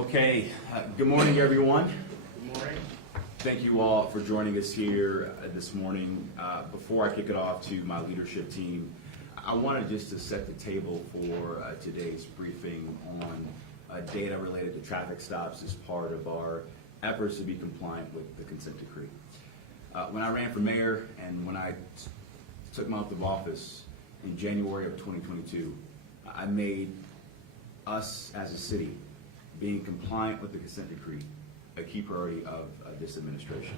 Okay, good morning, everyone. Good morning. Thank you all for joining us here this morning. Before I kick it off to my leadership team, I wanted just to set the table for today's briefing on data related to traffic stops as part of our efforts to be compliant with the consent decree. When I ran for mayor and when I took my oath of office in January of 2022, I made us as a city being compliant with the consent decree a key priority of this administration.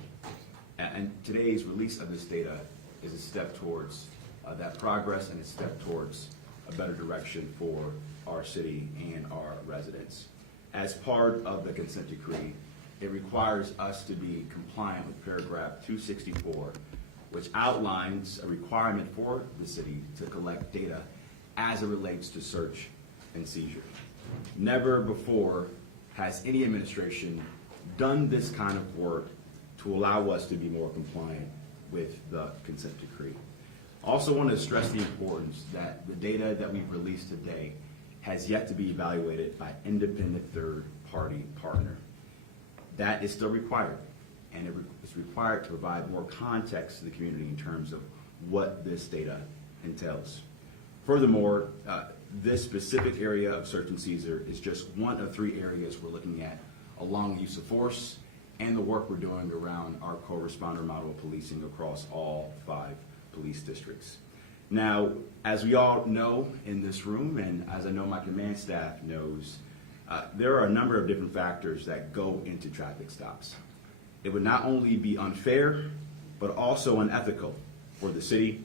And today's release of this data is a step towards that progress and a step towards a better direction for our city and our residents. As part of the consent decree, it requires us to be compliant with paragraph 264, which outlines a requirement for the city to collect data as it relates to search and seizure. Never before has any administration done this kind of work to allow us to be more compliant with the consent decree. Also want to stress the importance that the data that we've released today has yet to be evaluated by independent third-party partner. That is still required, and it's required to provide more context to the community in terms of what this data entails. Furthermore, this specific area of search and seizure is just one of 3 areas we're looking at along use of force and the work we're doing around our co-responder model of policing across all 5 police districts. Now, as we all know in this room, and as I know my command staff knows, there are a number of different factors that go into traffic stops. It would not only be unfair, but also unethical for the city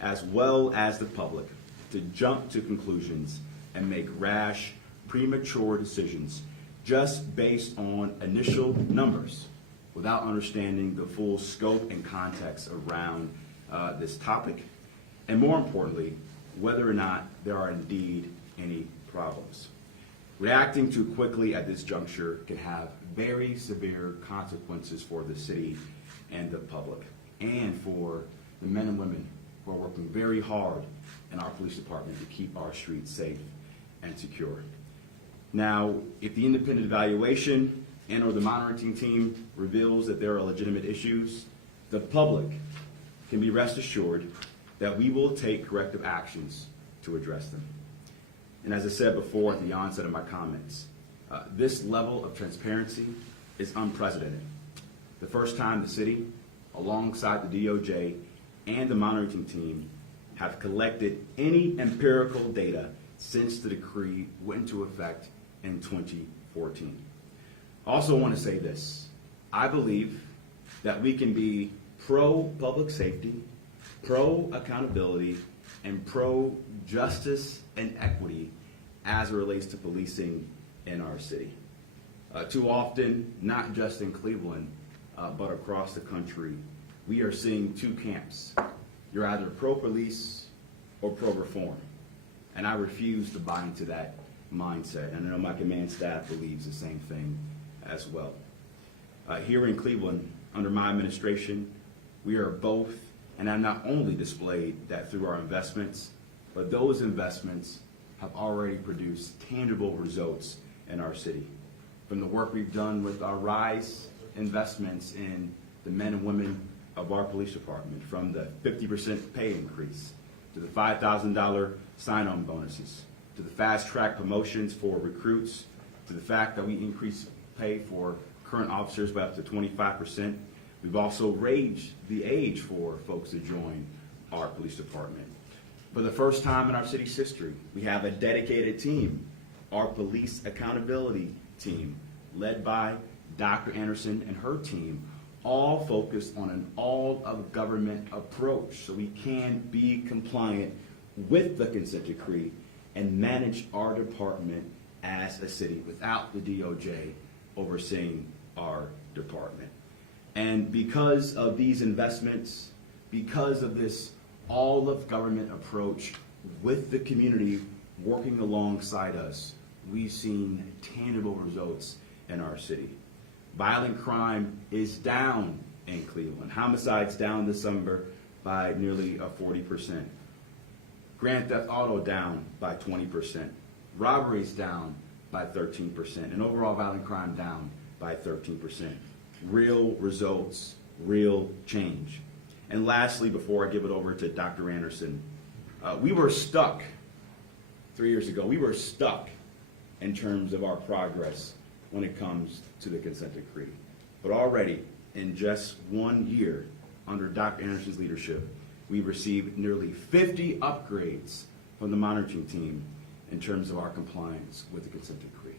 as well as the public to jump to conclusions and make rash, premature decisions just based on initial numbers without understanding the full scope and context around this topic, and more importantly, whether or not there are indeed any problems. Reacting too quickly at this juncture can have very severe consequences for the city and the public, and for the men and women who are working very hard in our police department to keep our streets safe and secure. Now, if the independent evaluation and or the monitoring team reveals that there are legitimate issues, the public can be rest assured that we will take corrective actions to address them. And as I said before at the onset of my comments, this level of transparency is unprecedented. The first time the city, alongside the DOJ and the monitoring team, have collected any empirical data since the decree went into effect in 2014. Also want to say this: I believe that we can be pro-public safety, pro-accountability, and pro-justice and equity as it relates to policing in our city. Too often, not just in Cleveland, but across the country, we are seeing 2 camps. You're either pro-police or pro-reform. And I refuse to buy into that mindset. And I know my command staff believes the same thing as well. Here in Cleveland, under my administration, we are both, and have not only displayed that through our investments, but those investments have already produced tangible results in our city. From the work we've done with our RISE investments in the men and women of our police department, from the 50% pay increase, to the $5,000 sign-on bonuses, to the fast-track promotions for recruits, to the fact that we increase pay for current officers by up to 25%. We've also raised the age for folks to join our police department. For the first time in our city's history, we have a dedicated team, our police accountability team, led by Dr. Anderson and her team, all focused on an all-of-government approach so we can be compliant with the consent decree and manage our department as a city without the DOJ overseeing our department. And because of these investments, because of this all-of-government approach with the community working alongside us, we've seen tangible results in our city. Violent crime is down in Cleveland. Homicides down this summer by nearly 40%. Grand theft auto down by 20%. Robberies down by 13%, and overall violent crime down by 13%. Real results, real change. And lastly, before I give it over to Dr. Anderson, we were stuck 3 years ago. We were stuck in terms of our progress when it comes to the consent decree. But already, in just 1 year, under Dr. Anderson's leadership, we've received nearly 50 upgrades from the monitoring team in terms of our compliance with the consent decree.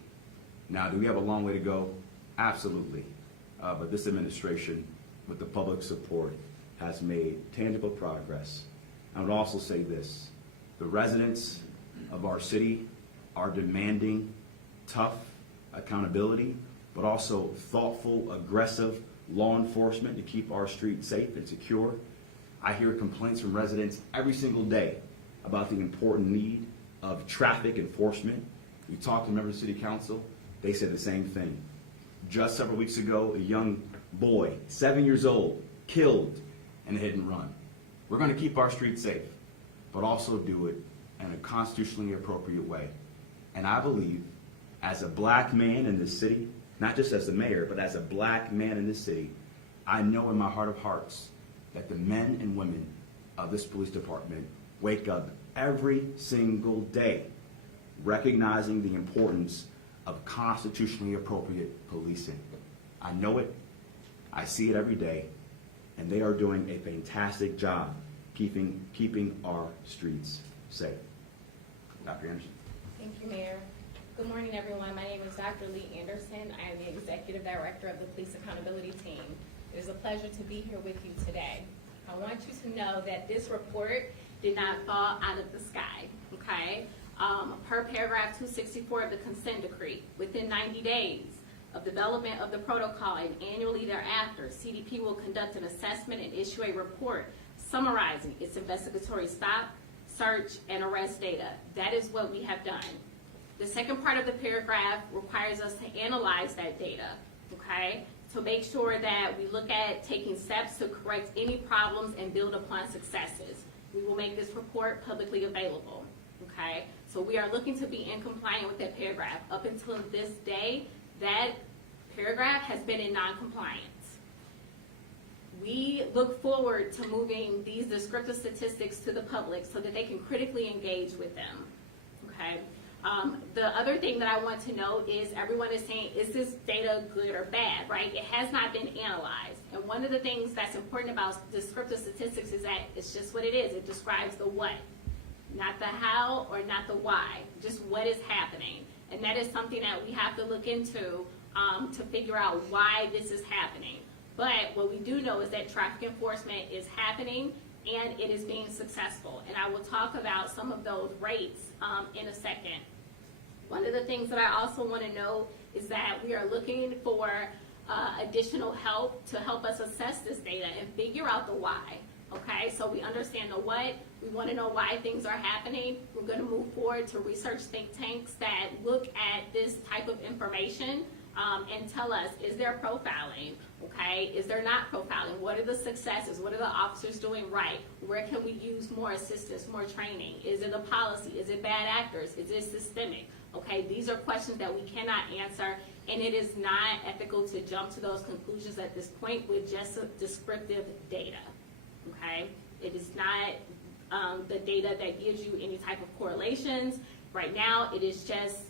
Now, do we have a long way to go? Absolutely. But this administration, with the public support, has made tangible progress. I would also say this: the residents of our city are demanding tough accountability, but also thoughtful, aggressive law enforcement to keep our streets safe and secure. I hear complaints from residents every single day about the important need of traffic enforcement. We talked to members of City Council, they said the same thing. Just several weeks ago, a young boy, 7 years old, killed in a hit and run. We're going to keep our streets safe, but also do it in a constitutionally appropriate way. And I believe, as a black man in this city, not just as the mayor, but as a black man in this city, I know in my heart of hearts that the men and women of this police department wake up every single day recognizing the importance of constitutionally appropriate policing. I know it, I see it every day, and they are doing a fantastic job keeping our streets safe. Dr. Anderson. Thank you, Mayor. Good morning, everyone. My name is Dr. Lee Anderson. I am the Executive Director of the Police Accountability Team. It is a pleasure to be here with you today. I want you to know that this report did not fall out of the sky, okay? Per paragraph 264 of the consent decree, within 90 days of development of the protocol and annually thereafter, CDP will conduct an assessment and issue a report summarizing its investigatory stop, search, and arrest data. That is what we have done. The second part of the paragraph requires us to analyze that data, okay, to make sure that we look at taking steps to correct any problems and build upon successes. We will make this report publicly available, okay? So we are looking to be in compliance with that paragraph. Up until this day, that paragraph has been in non-compliance. We look forward to moving these descriptive statistics to the public so that they can critically engage with them, okay? The other thing that I want to note is everyone is saying, is this data good or bad, right? It has not been analyzed. And one of the things that's important about descriptive statistics is that it's just what it is. It describes the what, not the how or not the why, just what is happening. And that is something that we have to look into to figure out why this is happening. But what we do know is that traffic enforcement is happening and it is being successful. And I will talk about some of those rates in a second. One of the things that I also want to know is that we are looking for additional help to help us assess this data and figure out the why. Okay, so we understand the what, we want to know why things are happening. We're going to move forward to research think tanks that look at this type of information and tell us, is there profiling? Okay, is there not profiling? What are the successes? What are the officers doing right? Where can we use more assistance, more training? Is it a policy? Is it bad actors? Is it systemic? Okay, these are questions that we cannot answer, and it is not ethical to jump to those conclusions at this point with just descriptive data. Okay, it is not the data that gives you any type of correlations. Right now, it is just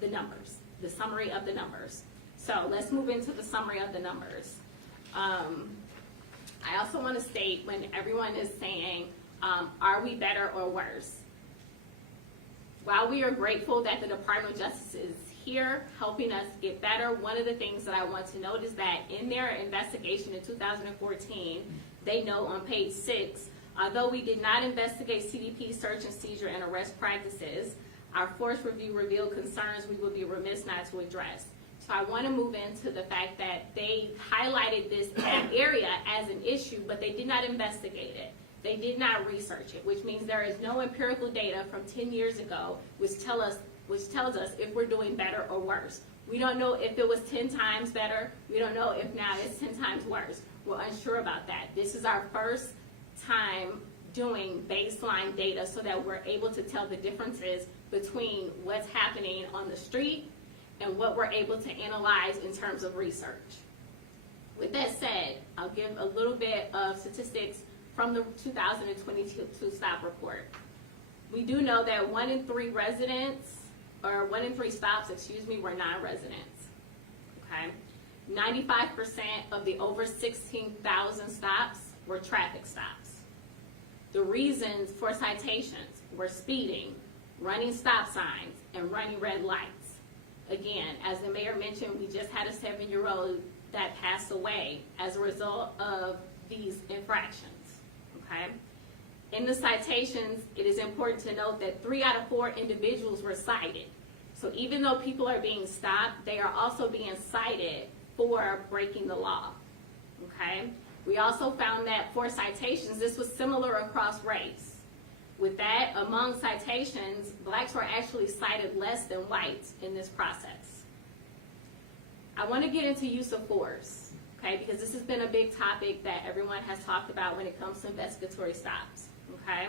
the numbers, the summary of the numbers. So let's move into the summary of the numbers. I also want to state, when everyone is saying, are we better or worse? While we are grateful that the Department of Justice is here helping us get better, one of the things that I want to note is that in their investigation in 2014, they note on page 6, although we did not investigate CDP search and seizure and arrest practices, our force review revealed concerns we would be remiss not to address. So I want to move into the fact that they highlighted this area as an issue, but they did not investigate it. They did not research it, which means there is no empirical data from 10 years ago which tells us if we're doing better or worse. We don't know if it was 10 times better. We don't know if now it's 10 times worse. We're unsure about that. This is our first time doing baseline data so that we're able to tell the differences between what's happening on the street and what we're able to analyze in terms of research. With that said, I'll give a little bit of statistics from the 2022 stop report. We do know that 1 in 3 stops, were non-residents. Okay, 95% of the over 16,000 stops were traffic stops. The reasons for citations were speeding, running stop signs, and running red lights. Again, as the mayor mentioned, we just had a 7-year-old that passed away as a result of these infractions. Okay? In the citations, it is important to note that 3 out of 4 individuals were cited. So even though people are being stopped, they are also being cited for breaking the law. Okay? We also found that for citations, this was similar across race. With that, among citations, blacks were actually cited less than whites in this process. I want to get into use of force, okay, because this has been a big topic that everyone has talked about when it comes to investigatory stops, okay?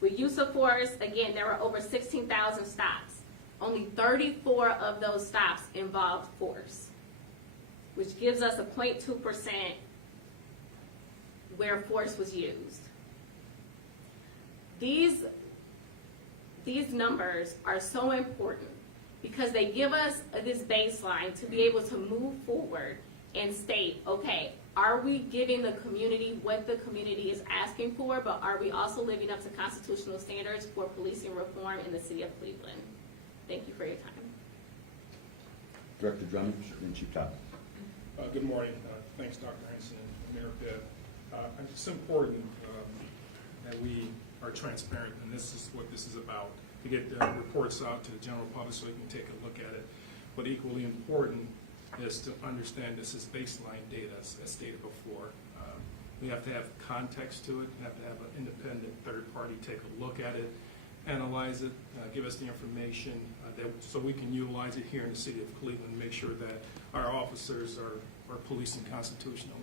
With use of force, again, there were over 16,000 stops. Only 34 of those stops involved force, which gives us a 0.2% where force was used. These numbers are so important because they give us this baseline to be able to move forward and state, okay, are we giving the community what the community is asking for, but are we also living up to constitutional standards for policing reform in the city of Cleveland? Thank you for your time. Director Drummond and Chief Todd. Good morning. Thanks, Dr. Henson and Mayor Pitt. It's important that we are transparent, and this is what this is about, to get the reports out to the general public so you can take a look at it. But equally important is to understand this is baseline data, as stated before. We have to have context to it. We have to have an independent third party take a look at it, analyze it, give us the information so we can utilize it here in the city of Cleveland and make sure that our officers are policing constitutionally.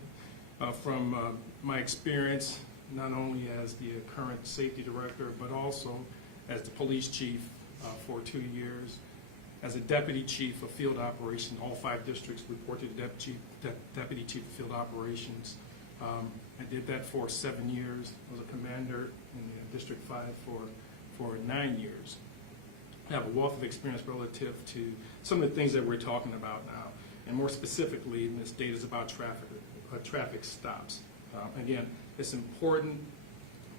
From my experience, not only as the current safety director, but also as the police chief for 2 years, as a deputy chief of field operations. All 5 districts report to the deputy chief of field operations. I did that for 7 years. I was a commander in the District 5 for 9 years. I have a wealth of experience relative to some of the things that we're talking about now, and more specifically, this data is about traffic stops. Again, it's important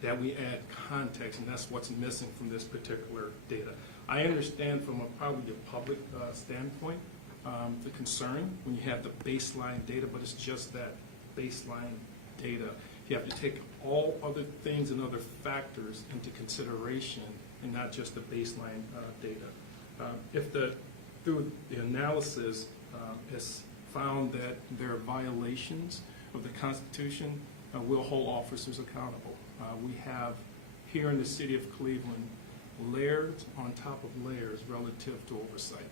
that we add context, and that's what's missing from this particular data. I understand from probably the public standpoint the concern when you have the baseline data, but it's just that baseline data. You have to take all other things and other factors into consideration and not just the baseline data. Through the analysis it's found that there are violations of the Constitution, we'll hold officers accountable. We have here in the city of Cleveland layers on top of layers relative to oversight.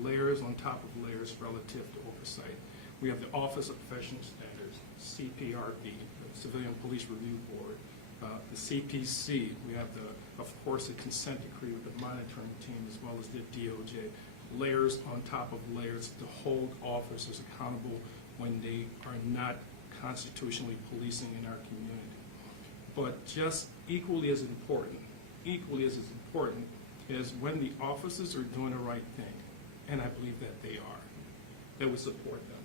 Layers on top of layers relative to oversight. We have the Office of Professional Standards, CPRB, the Civilian Police Review Board, the CPC. We have, of course, the consent decree with the monitoring team as well as the DOJ. Layers on top of layers to hold officers accountable when they are not constitutionally policing in our community. But just equally as important is when the officers are doing the right thing, and I believe that they are, that we support them.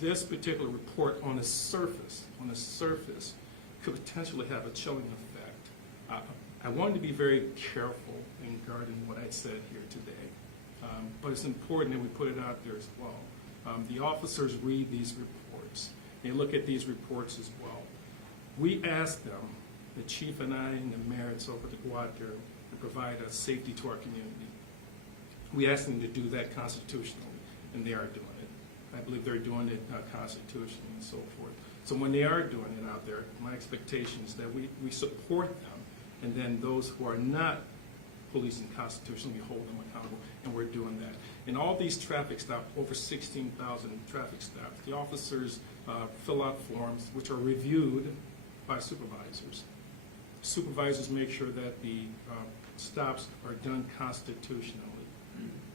This particular report on the surface, could potentially have a chilling effect. I wanted to be very careful in guarding what I said here today, but it's important that we put it out there as well. The officers read these reports. They look at these reports as well. We asked them, the chief and I and the mayor and so forth, to go out there and provide a safety to our community. We asked them to do that constitutionally, and they are doing it. I believe they're doing it constitutionally and so forth. So when they are doing it out there, my expectation is that we support them, and then those who are not policing constitutionally, we hold them accountable, and we're doing that. In all these traffic stops, over 16,000 traffic stops, the officers fill out forms which are reviewed by supervisors. Supervisors make sure that the stops are done constitutionally,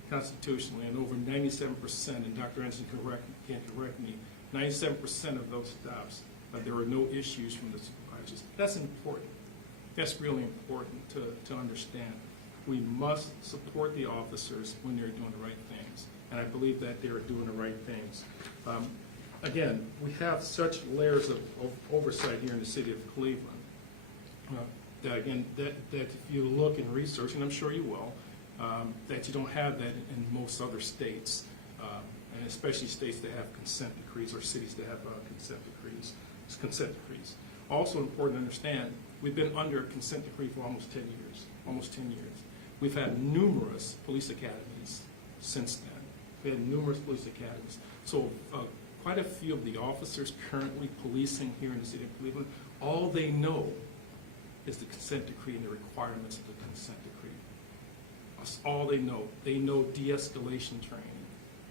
and over 97%, and Dr. Anderson can correct me, 97% of those stops, there were no issues from the supervisors. That's important. That's really important to understand. We must support the officers when they're doing the right things, and I believe that they're doing the right things. Again, we have such layers of oversight here in the city of Cleveland that if you look and research, and I'm sure you will, that you don't have that in most other states, and especially states that have consent decrees or cities that have consent decrees. Also important to understand, we've been under a consent decree for almost 10 years. We've had numerous police academies since then. We had numerous police academies. So quite a few of the officers currently policing here in the city of Cleveland, all they know is the consent decree and the requirements of the consent decree. That's all they know. They know de-escalation training.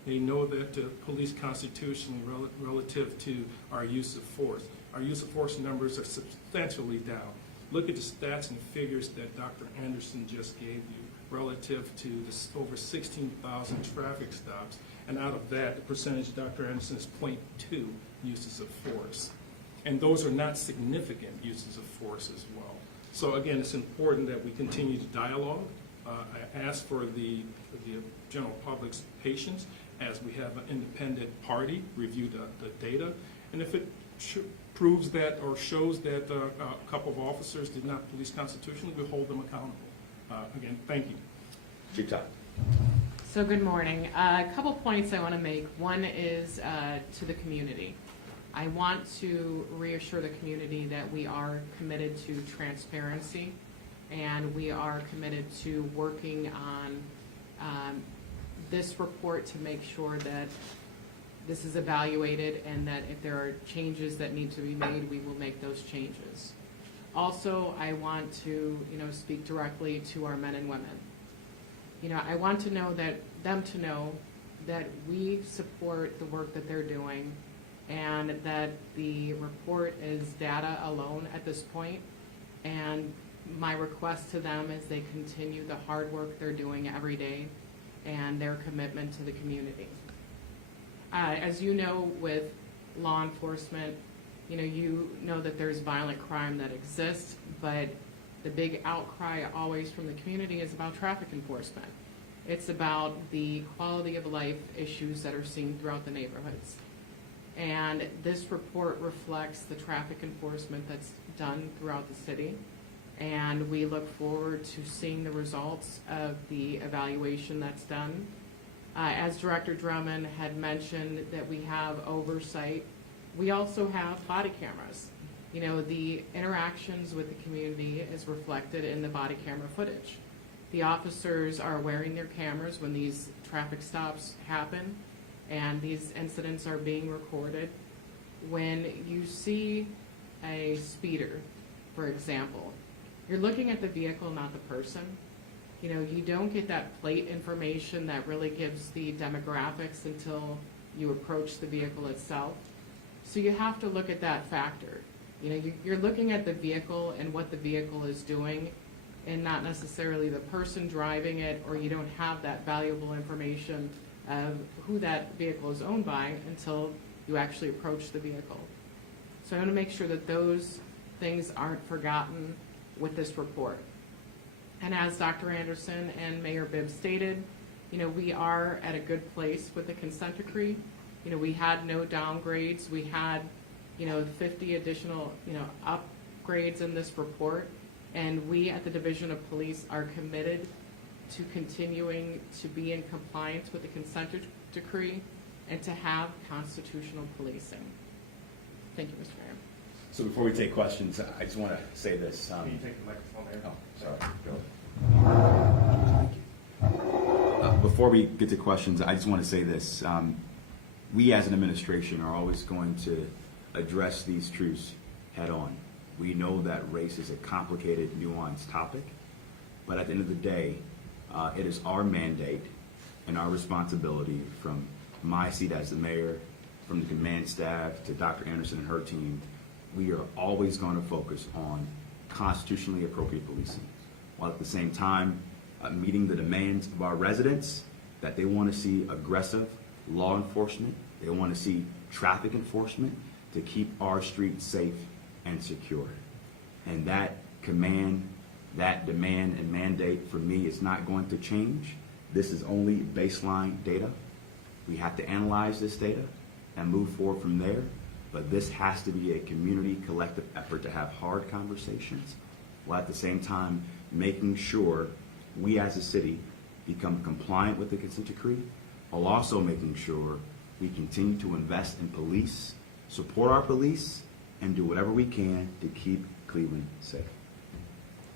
They know that to police constitutionally relative to our use of force. Our use of force numbers are substantially down. Look at the stats and figures that Dr. Anderson just gave you relative to this over 16,000 traffic stops, and out of that, the percentage Dr. Anderson is 0.2 uses of force. And those are not significant uses of force as well. So again, it's important that we continue to dialogue. I ask for the general public's patience as we have an independent party review the data. And if it proves that or shows that a couple of officers did not police constitutionally, we'll hold them accountable. Again, thank you. Chief Todd. So good morning. A couple points I want to make. One is to the community. I want to reassure the community that we are committed to transparency, and we are committed to working on this report to make sure that this is evaluated, and that if there are changes that need to be made, we will make those changes. Also, I want to, speak directly to our men and women. I want to know them to know that we support the work that they're doing, and that the report is data alone at this point. And my request to them is they continue the hard work they're doing every day and their commitment to the community. As you know, with law enforcement, you know that there's violent crime that exists, but the big outcry always from the community is about traffic enforcement. It's about the quality of life issues that are seen throughout the neighborhoods. And this report reflects the traffic enforcement that's done throughout the city. And we look forward to seeing the results of the evaluation that's done. As Director Drummond had mentioned that we have oversight, we also have body cameras. The interactions with the community is reflected in the body camera footage. The officers are wearing their cameras when these traffic stops happen, and these incidents are being recorded. When you see a speeder, for example, you're looking at the vehicle, not the person. You don't get that plate information that really gives the demographics until you approach the vehicle itself. So you have to look at that factor. You're looking at the vehicle and what the vehicle is doing, and not necessarily the person driving it, or you don't have that valuable information of who that vehicle is owned by until you actually approach the vehicle. So I want to make sure that those things aren't forgotten with this report. And as Dr. Anderson and Mayor Bibb stated, we are at a good place with the consent decree. We had no downgrades. We had, 50 additional, upgrades in this report. And we at the Division of Police are committed to continuing to be in compliance with the consent decree and to have constitutional policing. Thank you, Mr. Mayor. So before we take questions, I just want to say this. Can you take the microphone there? Oh, sorry. Go. Before we get to questions, I just want to say this. We as an administration are always going to address these truths head on. We know that race is a complicated, nuanced topic, but at the end of the day, it is our mandate and our responsibility, from my seat as the mayor, from the command staff to Dr. Anderson and her team. We are always going to focus on constitutionally appropriate policing, while at the same time meeting the demands of our residents that they want to see aggressive law enforcement, they want to see traffic enforcement to keep our streets safe and secure. And that command, that demand and mandate for me is not going to change. This is only baseline data. We have to analyze this data and move forward from there. But this has to be a community collective effort to have hard conversations, while at the same time making sure we as a city become compliant with the consent decree, while also making sure we continue to invest in police, support our police, and do whatever we can to keep Cleveland safe.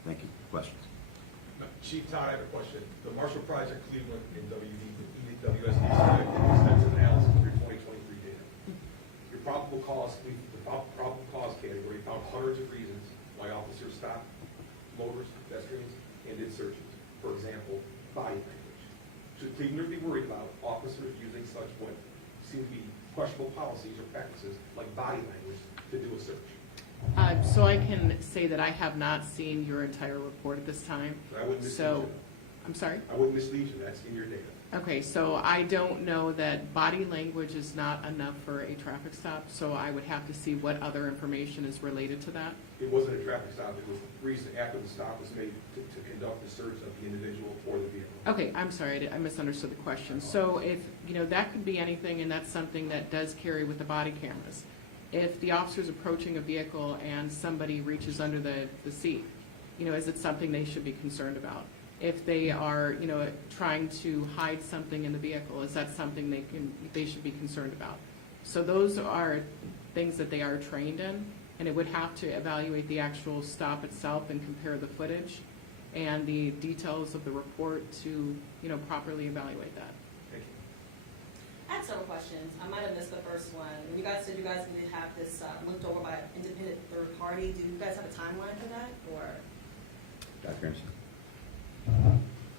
Thank you. Questions? Chief Todd, I have a question. The Marshall Project Cleveland and WSD did extensive analysis of your 2023 data. Your probable cause, the probable cause category found hundreds of reasons why officers stopped motorists, pedestrians, and did searches. For example, body language. Should Clevelanders be worried about officers using such what seem to be questionable policies or practices like body language to do a search? So I can say that I have not seen your entire report at this time. I wouldn't mislead So, you. I'm sorry? I wouldn't mislead you. That's in your data. Okay, so I don't know that body language is not enough for a traffic stop, so I would have to see what other information is related to that. It wasn't a traffic stop. It was the reason after the stop was made to conduct the search of the individual or the vehicle. Okay, I'm sorry, I misunderstood the question. So if, that could be anything, and that's something that does carry with the body cameras. If the officer's approaching a vehicle and somebody reaches under the seat, is it something they should be concerned about? If they are, trying to hide something in the vehicle, is that something they should be concerned about? So those are things that they are trained in, and it would have to evaluate the actual stop itself and compare the footage and the details of the report to, properly evaluate that. Thank you. I had several questions. I might have missed the first one. When you guys said you guys need to have this looked over by an independent third party, do you guys have a timeline for that, or? Dr. Anderson?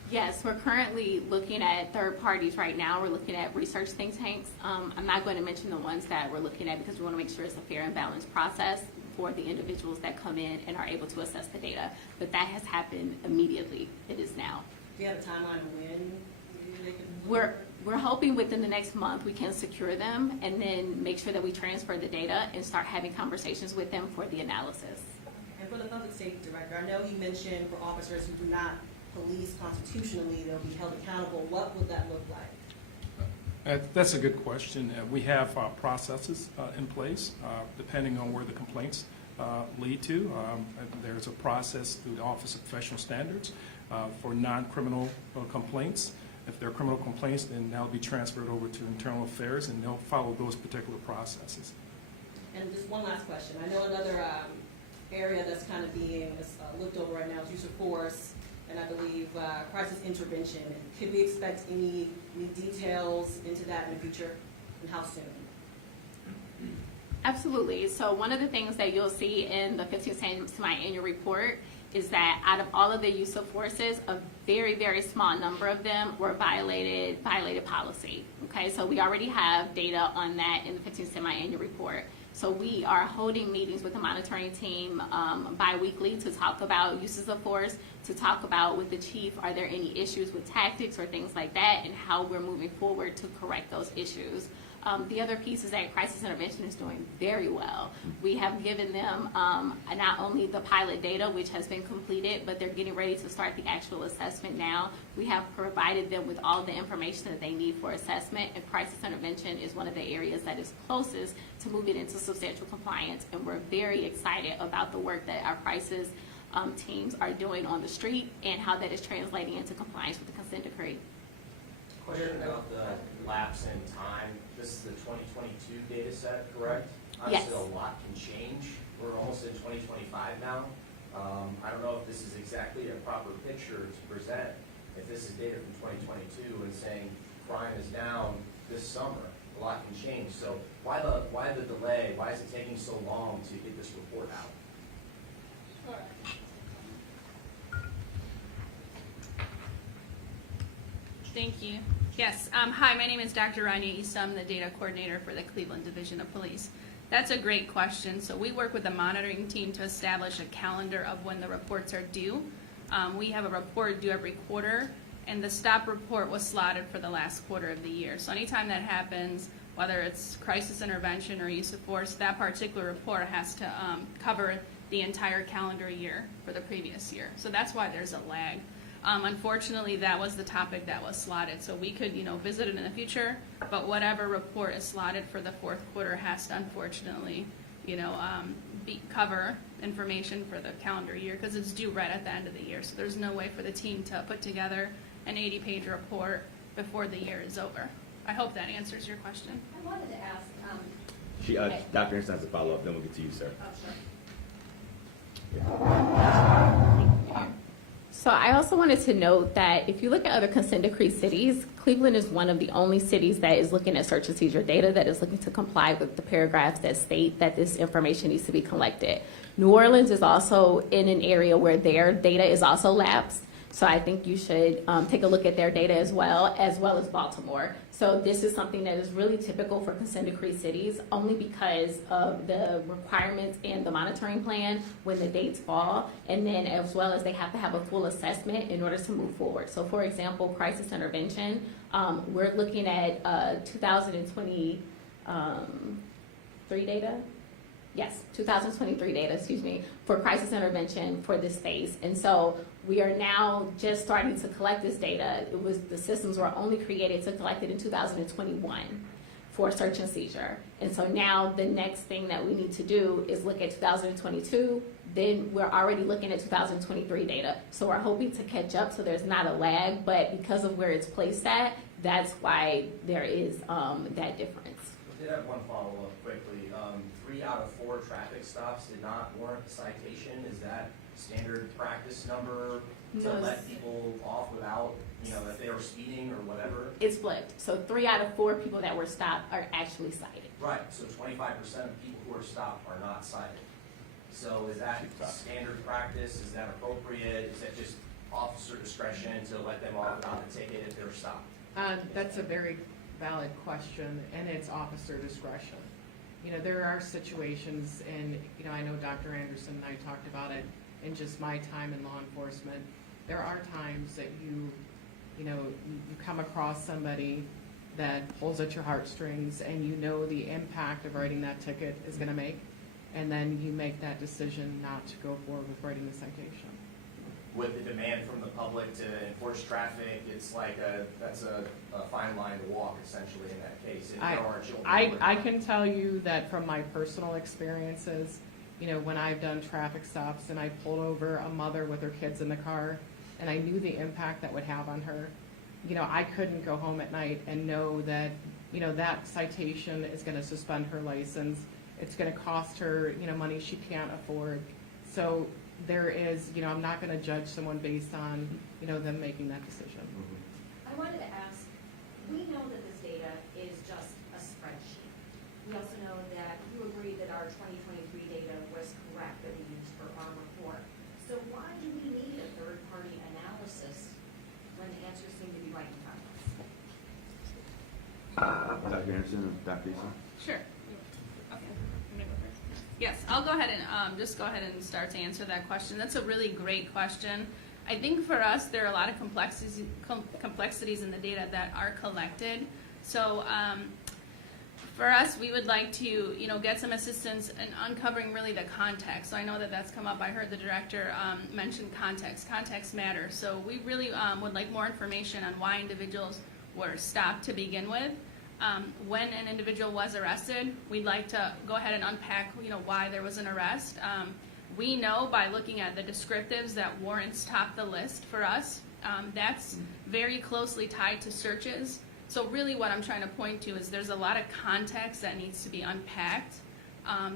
Yes, we're currently looking at third parties right now. We're looking at research think tanks. I'm not going to mention the ones that we're looking at because we want to make sure it's a fair and balanced process for the individuals that come in and are able to assess the data. But that has happened immediately. It is now. Do you have a timeline of when they can? We're hoping within the next month we can secure them and then make sure that we transfer the data and start having conversations with them for the analysis. And for the public safety director, I know you mentioned for officers who do not police constitutionally, they'll be held accountable. What would that look like? That's a good question. We have processes in place depending on where the complaints lead to. There's a process through the Office of Professional Standards for non-criminal complaints. If they're criminal complaints, then they'll be transferred over to Internal Affairs, and they'll follow those particular processes. And just one last question. I know another area that's kind of being looked over right now is use of force, and I believe crisis intervention. Could we expect any details into that in the future, and how soon? Absolutely. So one of the things that you'll see in the 15th semi-annual report is that out of all of the use of forces, a very, very small number of them were violated policy. Okay, so we already have data on that in the 15th semi-annual report. So we are holding meetings with the monitoring team bi-weekly to talk about uses of force, to talk about with the chief, are there any issues with tactics or things like that, and how we're moving forward to correct those issues. The other piece is that crisis intervention is doing very well. We have given them not only the pilot data, which has been completed, but they're getting ready to start the actual assessment now. We have provided them with all the information that they need for assessment, and crisis intervention is one of the areas that is closest to moving into substantial compliance, and we're very excited about the work that our crisis teams are doing on the street and how that is translating into compliance with the consent decree. Question about the lapse in time. This is the 2022 data set, correct? Yes. Obviously, a lot can change. We're almost in 2025 now. I don't know if this is exactly a proper picture to present. If this is data from 2022 and saying crime is down this summer, a lot can change. So why the delay? Why is it taking so long to get this report out? Thank you. Yes. Hi, my name is Dr. Rania Issa. I'm the data coordinator for the Cleveland Division of Police. That's a great question. So we work with the monitoring team to establish a calendar of when the reports are due. We have a report due every quarter, and the stop report was slotted for the last quarter of the year. So anytime that happens, whether it's crisis intervention or use of force, that particular report has to cover the entire calendar year for the previous year. So that's why there's a lag. Unfortunately, that was the topic that was slotted. So we could, visit it in the future, but whatever report is slotted for the fourth quarter has to unfortunately, cover information for the calendar year because it's due right at the end of the year. So there's no way for the team to put together an 80-page report before the year is over. I hope that answers your question. I wanted to ask, Dr. Anderson has a follow-up, then we'll get to you, sir. So I also wanted to note that if you look at other consent decree cities, Cleveland is one of the only cities that is looking at search and seizure data that is looking to comply with the paragraphs that state that this information needs to be collected. New Orleans is also in an area where their data is also lapsed. So I think you should take a look at their data as well as Baltimore. So this is something that is really typical for consent decree cities, only because of the requirements in the monitoring plan when the dates fall, and then as well as they have to have a full assessment in order to move forward. So for example, crisis intervention, we're looking at 2023 data. Yes, 2023 data, for crisis intervention for this phase. And so we are now just starting to collect this data. The systems were only created to collect it in 2021 for search and seizure. And so now the next thing that we need to do is look at 2022. Then we're already looking at 2023 data. So we're hoping to catch up so there's not a lag, but because of where it's placed at, that's why there is that difference. I did have one follow-up quickly. 3 out of 4 traffic stops did not warrant a citation. Is that standard practice number to No. let people off without, if they were speeding or whatever? It's flipped. So 3 out of 4 people that were stopped are actually cited. Right, so 25% of people who are stopped are not cited. So is that standard practice? Is that appropriate? Is that just officer discretion to let them off without a ticket if they're stopped? That's a very valid question, and it's officer discretion. There are situations, and, I know Dr. Anderson and I talked about it in just my time in law enforcement. There are times that you come across somebody that pulls at your heartstrings and you know the impact of writing that ticket is going to make, and then you make that decision not to go forward with writing the citation. With the demand from the public to enforce traffic, it's like that's a fine line to walk essentially in that case. If there are children. I can tell you that from my personal experiences, when I've done traffic stops and I pulled over a mother with her kids in the car and I knew the impact that would have on her, I couldn't go home at night and know that, that citation is going to suspend her license. It's going to cost her, money she can't afford. So there is, I'm not going to judge someone based on, them making that decision. I wanted to ask, we know that this data is just a spreadsheet. We also know that you agreed that our 2023 data was correct that we used for our report. So why do we need a third-party analysis when the answers seem to be right in front of us? Dr. Anderson, Dr. Eason? Sure. Okay. I'm gonna go first. Yes, I'll go ahead and just go ahead and start to answer that question. That's a really great question. I think for us, there are a lot of complexities in the data that are collected. So for us, we would like to, get some assistance in uncovering really the context. So I know that that's come up. I heard the director mention context. Context matters. So we really would like more information on why individuals were stopped to begin with. When an individual was arrested, we'd like to go ahead and unpack, why there was an arrest. We know by looking at the descriptives that warrants top the list for us. That's very closely tied to searches. So really what I'm trying to point to is there's a lot of context that needs to be unpacked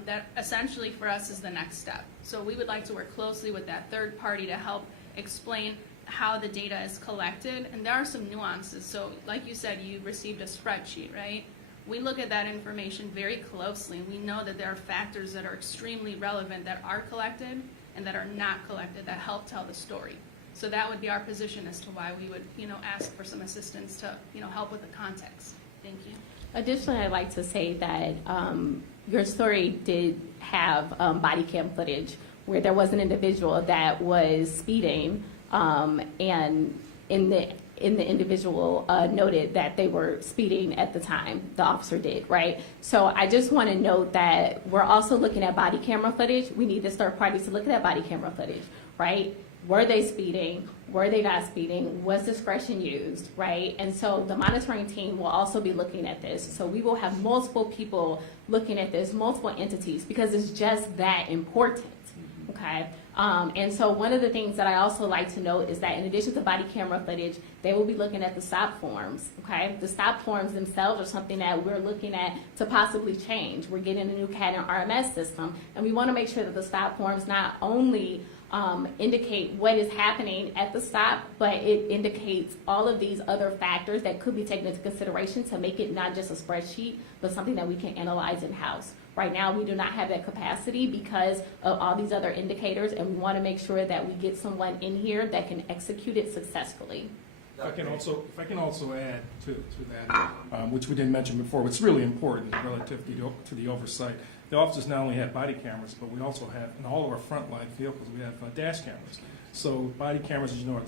that essentially for us is the next step. So we would like to work closely with that third party to help explain how the data is collected, and there are some nuances. So like you said, you received a spreadsheet, right? We look at that information very closely, and we know that there are factors that are extremely relevant that are collected and that are not collected that help tell the story. So that would be our position as to why we would, ask for some assistance to, help with the context. Thank you. Additionally, I'd like to say that your story did have body cam footage where there was an individual that was speeding, and in the individual noted that they were speeding at the time, the officer did, right? So I just want to note that we're also looking at body camera footage. We need the third parties to look at that body camera footage, right? Were they speeding? Were they not speeding? Was discretion used, right? And so the monitoring team will also be looking at this. So we will have multiple people looking at this, multiple entities, because it's just that important, okay? And so one of the things that I also like to note is that in addition to body camera footage, they will be looking at the stop forms, okay? The stop forms themselves are something that we're looking at to possibly change. We're getting a new CAD and RMS system, and we want to make sure that the stop forms not only indicate what is happening at the stop, but it indicates all of these other factors that could be taken into consideration to make it not just a spreadsheet, but something that we can analyze in-house. Right now, we do not have that capacity because of all these other indicators, and we want to make sure that we get someone in here that can execute it successfully. If I can also add to that, which we didn't mention before, what's really important relative to the oversight. The officers not only have body cameras, but we also have, in all of our frontline vehicles, we have dash cameras. So body cameras, as you know, are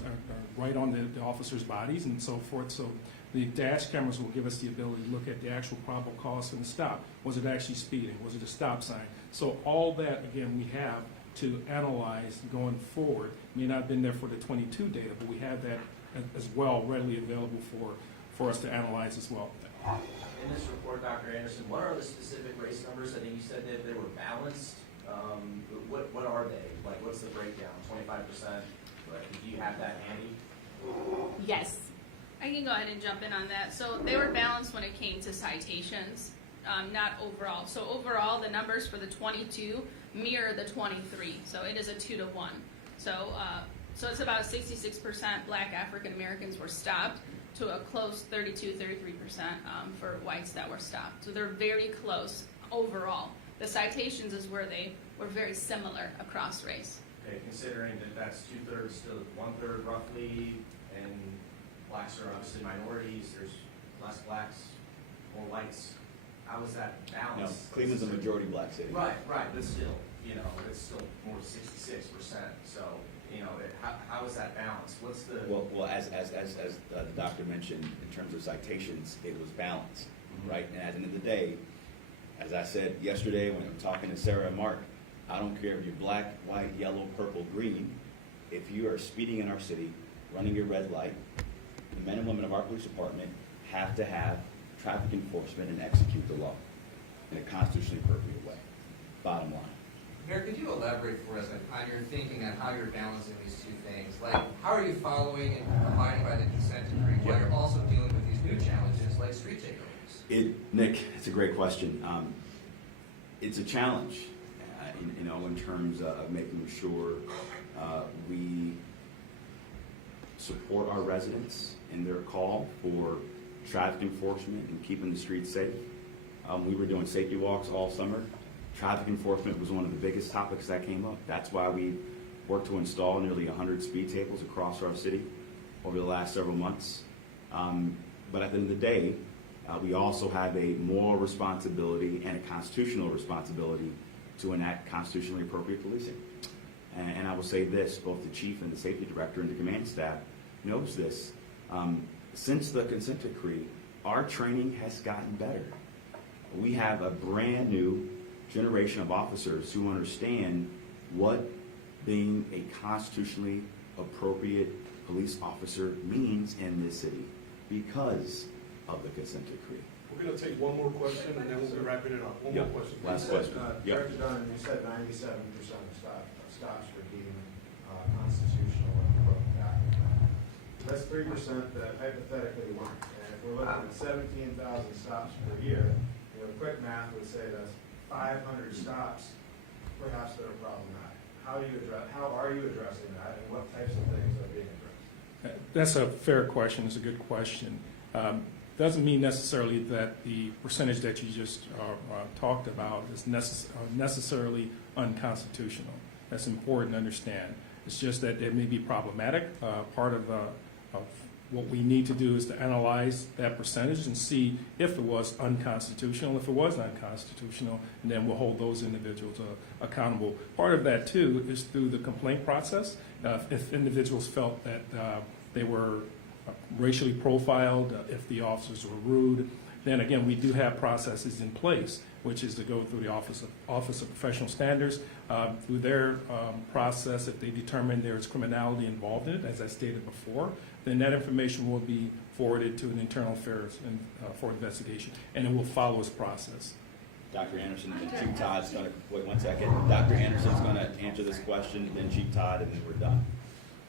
right on the officers' bodies and so forth. So the dash cameras will give us the ability to look at the actual probable cause for the stop. Was it actually speeding? Was it a stop sign? So all that, again, we have to analyze going forward. May not have been there for the 22 data, but we have that as well readily available for us to analyze as well. In this report, Dr. Anderson, what are the specific race numbers? I think you said that they were balanced. What are they? Like, what's the breakdown? 25%? Do you have that handy? Yes. I can go ahead and jump in on that. So they were balanced when it came to citations, not overall. So overall, the numbers for the 22 mirror the 23. So it is a 2-to-1. So it's about 66% Black African Americans were stopped to a close 32-33% for whites that were stopped. So they're very close overall. The citations is where they were very similar across race. Okay, considering that that's 2/3 to 1/3 roughly, and blacks are obviously minorities, there's less blacks, more whites. How is that No, balanced? Cleveland's a majority black city. Right, but still, it's still more 66%. So, how is that balanced? What's the? Well, as the doctor mentioned, in terms of citations, it was balanced, right? And at the end of the day, as I said yesterday when I'm talking to Sarah and Mark, I don't care if you're black, white, yellow, purple, green. If you are speeding in our city, running your red light, the men and women of our police department have to have traffic enforcement and execute the law in a constitutionally appropriate way. Bottom line. Mayor, could you elaborate for us on your thinking on how you're balancing these two things? Like, how are you following and abiding by the consent decree while you're also dealing with these new challenges like street takeovers? Nick, it's a great question. It's a challenge, in terms of making sure we support our residents in their call for traffic enforcement and keeping the streets safe. We were doing safety walks all summer. Traffic enforcement was one of the biggest topics that came up. That's why we worked to install nearly 100 speed tables across our city over the last several months. But at the end of the day, we also have a moral responsibility and a constitutional responsibility to enact constitutionally appropriate policing. And I will say this, both the chief and the safety director and the command staff knows this. Since the consent decree, our training has gotten better. We have a brand new generation of officers who understand what being a constitutionally appropriate police officer means in this city because of the consent decree. We're going to take one more question, and then we'll be wrapping it up. One more question. Last question. Director Dunn, you said 97% of stops were deemed constitutional and appropriate. That's 3% that hypothetically weren't. And if we're looking at 17,000 stops per year, quick math would say that's 500 stops, perhaps that are problematic. How are you addressing that, and what types of things are being addressed? That's a fair question. It's a good question. Doesn't mean necessarily that the percentage that you just talked about is necessarily unconstitutional. That's important to understand. It's just that it may be problematic. Part of What we need to do is to analyze that percentage and see if it was unconstitutional. If it was unconstitutional, and then we'll hold those individuals accountable. Part of that, too, is through the complaint process. If individuals felt that they were racially profiled, if the officers were rude, then again, we do have processes in place, which is to go through the Office of Professional Standards. Through their process, if they determine there is criminality involved in it, as I stated before, then that information will be forwarded to an internal affairs for investigation, and it will follow its process. Dr. Anderson, then Chief Todd's going to, wait 1 second. Dr. Anderson's going to answer this question, then Chief Todd, and then we're done.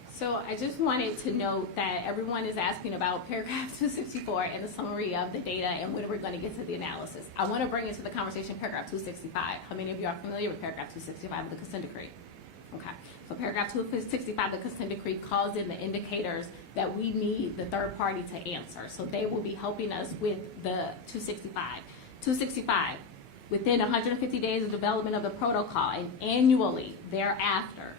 So I just wanted to note that everyone is asking about paragraph 264 and the summary of the data and when we're going to get to the analysis. I want to bring into the conversation paragraph 265. How many of you are familiar with paragraph 265 of the consent decree? Okay. So paragraph 265 of the consent decree calls in the indicators that we need the third party to answer. So they will be helping us with the 265. 265, within 150 days of development of the protocol and annually thereafter,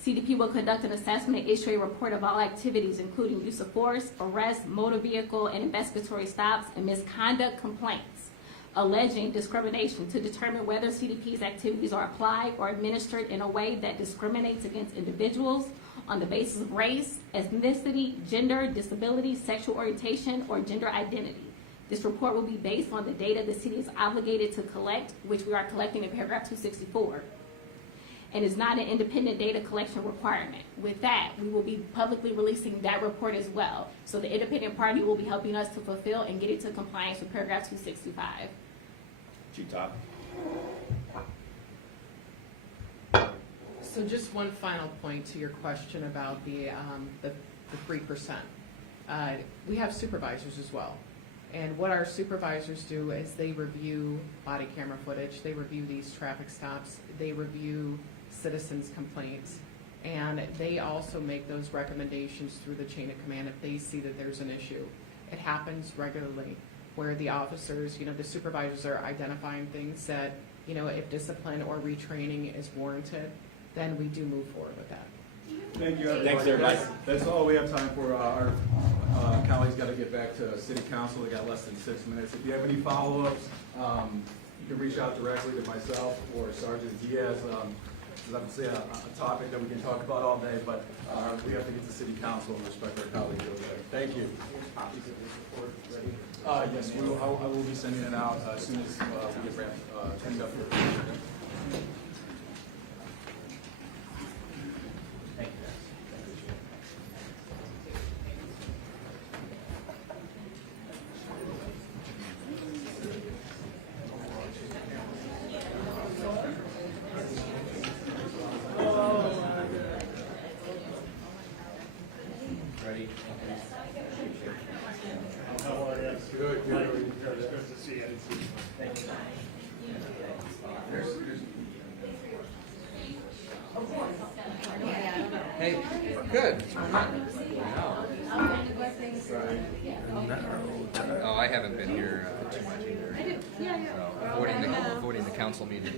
CDP will conduct an assessment and issue a report of all activities, including use of force, arrest, motor vehicle, and investigatory stops, and misconduct complaints alleging discrimination to determine whether CDP's activities are applied or administered in a way that discriminates against individuals on the basis of race, ethnicity, gender, disability, sexual orientation, or gender identity. This report will be based on the data the city is obligated to collect, which we are collecting in paragraph 264. And is not an independent data collection requirement. With that, we will be publicly releasing that report as well. So the independent party will be helping us to fulfill and get into compliance with paragraph 265. Chief Todd. So just one final point to your question about the 3%. We have supervisors as well. And what our supervisors do is they review body camera footage, they review these traffic stops, they review citizens' complaints, and they also make those recommendations through the chain of command if they see that there's an issue. It happens regularly where the officers, the supervisors are identifying things that, if discipline or retraining is warranted, then we do move forward with that. Thank you, everyone. Thanks, everybody. That's all we have time for. Our colleagues got to get back to City Council. They got less than 6 minutes. If you have any follow-ups, you can reach out directly to myself or Sergeant Diaz. I'd love to say a topic that we can talk about all day, but we have to get to City Council and respect our colleagues over there. Thank you. Copies of this report ready? Yes, I will be sending it out as soon as we get cleaned up here. Thank you. Ready? Good, good. Good to see you. Thank you. Hey, good. Oh, I haven't been here too much either. So, avoiding the council meeting.